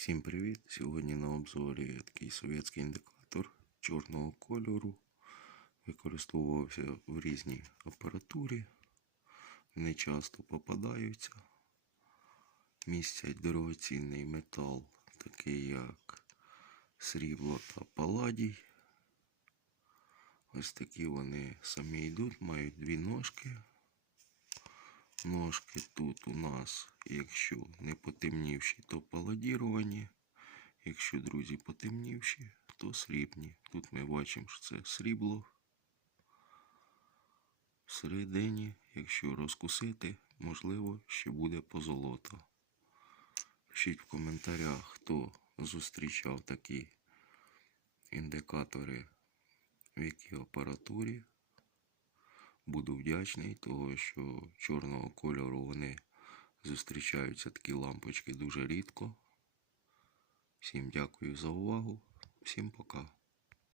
Всім привіт! Сьогодні на обзорі такий совєтський індикатор чорного кольору. Використовувався в різній апаратурі. Не часто попадаються. Містять дорогоцінний метал, такий як срібло та паладій. Ось такі вони самі йдуть, мають дві ножки. Ножки тут у нас, якщо не потемнівші, то паладіровані. Якщо, друзі, потемнівші, то срібні. Тут ми бачимо, що це срібло. Всередині, якщо розкусити, можливо, ще буде позолота. Пишіть в коментарях, хто зустрічав такі індикатори в якій апаратурі. Буду вдячний, того що чорного кольору вони зустрічаються такі лампочки дуже рідко. Всім дякую за увагу. Всім пока.